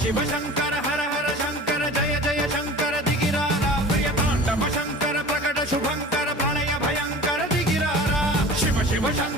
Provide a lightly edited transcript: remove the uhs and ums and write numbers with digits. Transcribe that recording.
ಶಿವ ಶಂಕರ ಹರ ಹರ ಶಂಕರ ಜಯ ಜಯ ಶಂಕರ ದಿಗಿರಾರ ಪ್ರಿಯ ತಾಂಡವ ಶಂಕರ ಪ್ರಕಟ ಶುಭಂಕರ ಪ್ರಳಯ ಭಯಂಕರ ದಿಗಿರಾರ ಶಿವ ಶಿವ ಶಂಕರ